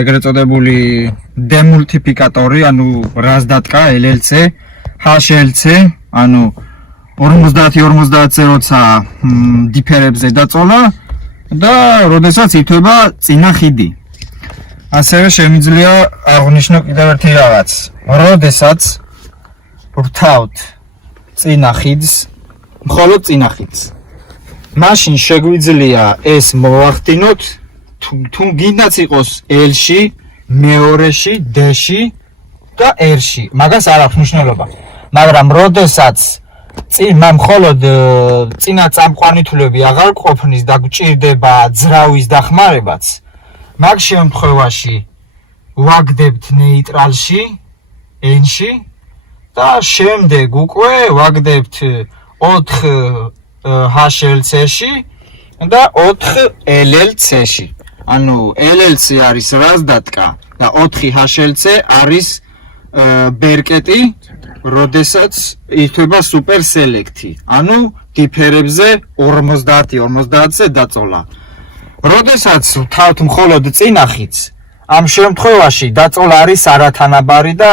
ეგრეთ წოდებული დემულტიფიკატორი, ანუ რას დატკა LLC, HLC, ანუ 50-50-ზე როცა დიფერებზე დაწოლა და როდესაც ითვება წინა ხიდი. ასევე შემიძლია აღნიშნო კიდევ ერთი რაღაც, როდესაც ვრთავთ წინა ხიდს, მხოლოდ წინა ხიდს. მაშინ შეგვიძლია ეს მოვახდინოთ, თუ გინდაც იყოს L-ში, მეორეში, D-ში და R-ში. მაგას არ აქვს მნიშვნელობა. მაგრამ როდესაც მხოლოდ წინა წამყვანითულები აღარ ყოფნის და გვჭირდება ძრავის დახმარებაც, მაგ შემთხვევაში ვაგდებთ ნეიტრალში, N-ში და შემდეგ უკვე ვაგდებთ 4 HLC-ში და 4 LLC-ში. ანუ LLC არის რას დატკა და 4 HLC არის ბერკეტი, როდესაც ითვება სუპერ სელექტი, ანუ დიფერებზე 50-50-ზე დაწოლა. როდესაც ვთავთ მხოლოდ წინა ხიდს, ამ შემთხვევაში დაწოლა არის არათანაბარი და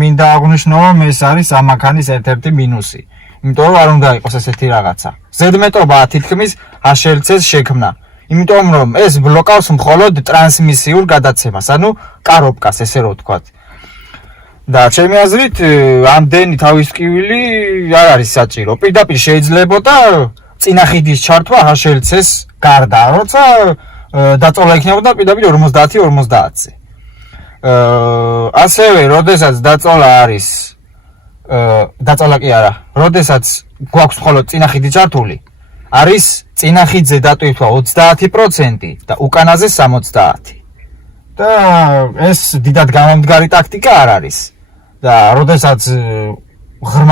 მინდა აღვნიშნო, რომ ეს არის ამ მანქანის ერთ-ერთი მინუსი. იმიტომ რომ არ უნდა იყოს ესეთი რაღაცა. ზედმეტობაა თითქმის HLC-ს შექმნა. იმიტომ რომ ეს ბლოკავს მხოლოდ ტრანსმისიურ გადაცემას, ანუ კარობკას, ესე რომ ვთქვათ. და ჩემი აზრით, ამდენი თავისკივილი არ არის საჭირო. პირდაპირ შეიძლებოდა წინა ხიდის ჩართვა HLC-ს გარდა, როცა დაწოლა იქნებოდა პირდაპირ 50-50-ზე. ასევე, როდესაც დაწოლა არის დაწოლა კი არა, როდესაც გვაქვს მხოლოდ წინა ხიდი ჩართული, არის წინა ხიდზე დატვირთვა 30% და უკანაზე 70%. და ეს დიდად გამომდგარი ტაქტიკა არ არის. და როდესაც